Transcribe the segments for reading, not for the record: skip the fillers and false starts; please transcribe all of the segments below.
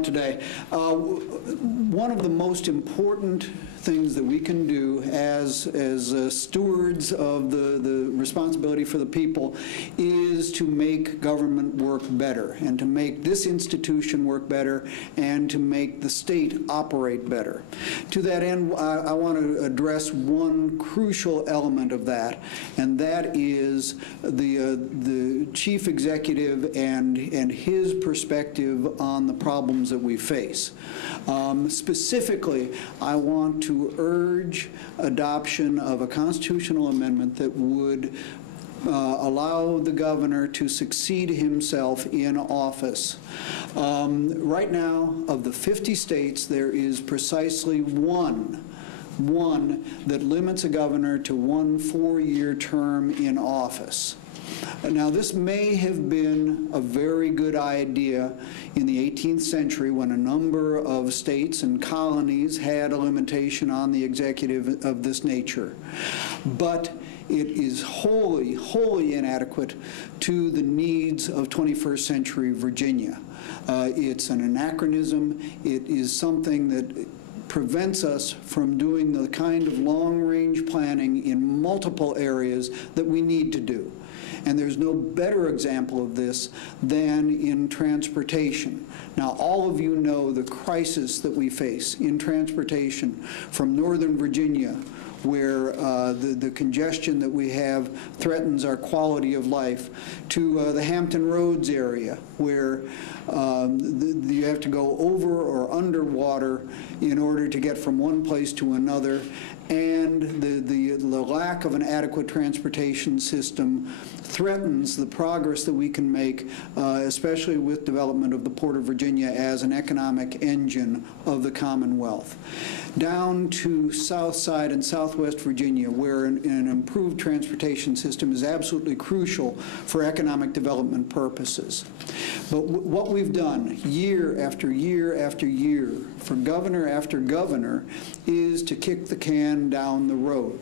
out today. One of the most important things that we can do as stewards of the responsibility for the people is to make government work better, and to make this institution work better, and to make the state operate better. To that end, I want to address one crucial element of that, and that is the chief executive and his perspective on the problems that we face. Specifically, I want to urge adoption of a constitutional amendment that would allow the governor to succeed himself in office. Right now, of the 50 states, there is precisely one that limits a governor to one 4-year term in office. Now, this may have been a very good idea in the 18th century when a number of states and colonies had a limitation on the executive of this nature. But it is wholly inadequate to the needs of 21st century Virginia. It's an anachronism. It is something that prevents us from doing the kind of long-range planning in multiple areas that we need to do. And there's no better example of this than in transportation. Now, all of you know the crisis that we face in transportation from Northern Virginia, where the congestion that we have threatens our quality of life, to the Hampton Roads area, where you have to go over or underwater in order to get from one place to another, and the lack of an adequate transportation system threatens the progress that we can make, especially with development of the Port of Virginia as an economic engine of the Commonwealth. Down to South Side and Southwest Virginia, where an improved transportation system is absolutely crucial for economic development purposes. But what we've done year after year after year for governor after governor is to kick the can down the road,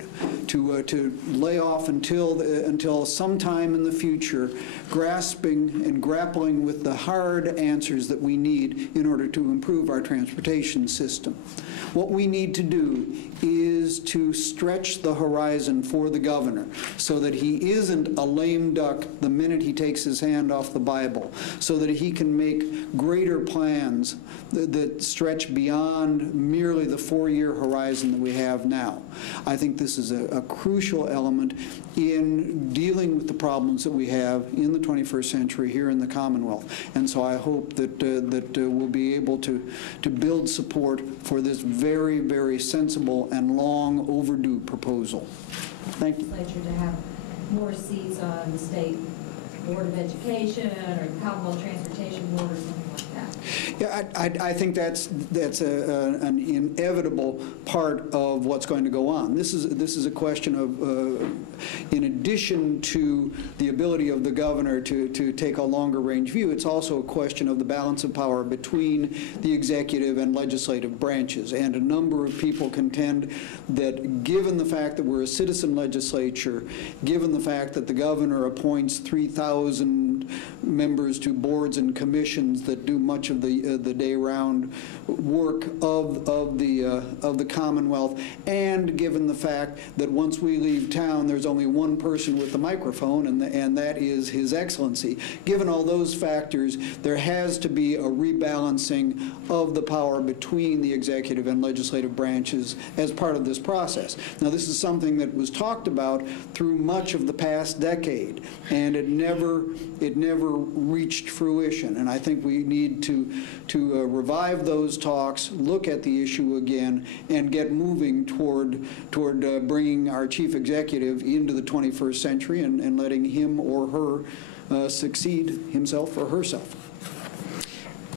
to lay off until sometime in the future, grasping and grappling with the hard answers that we need in order to improve our transportation system. What we need to do is to stretch the horizon for the governor so that he isn't a lame duck the minute he takes his hand off the Bible, so that he can make greater plans that stretch beyond merely the 4-year horizon that we have now. I think this is a crucial element in dealing with the problems that we have in the 21st century here in the Commonwealth. And so I hope that we'll be able to build support for this very, very sensible and long overdue proposal. Thank you. To have more seats on the state Board of Education or the Commonwealth Transportation Board or something like that. Yeah, I think that's an inevitable part of what's going to go on. This is a question of, in addition to the ability of the governor to take a longer range view, it's also a question of the balance of power between the executive and legislative branches. And a number of people contend that given the fact that we're a citizen legislature, given the fact that the governor appoints 3,000 members to boards and commissions that do much of the day-round work of the Commonwealth, and given the fact that once we leave town, there's only one person with the microphone, and that is His Excellency. Given all those factors, there has to be a rebalancing of the power between the executive and legislative branches as part of this process. Now, this is something that was talked about through much of the past decade, and it never reached fruition. And I think we need to revive those talks, look at the issue again, and get moving toward bringing our chief executive into the 21st century and letting him or her succeed himself or herself.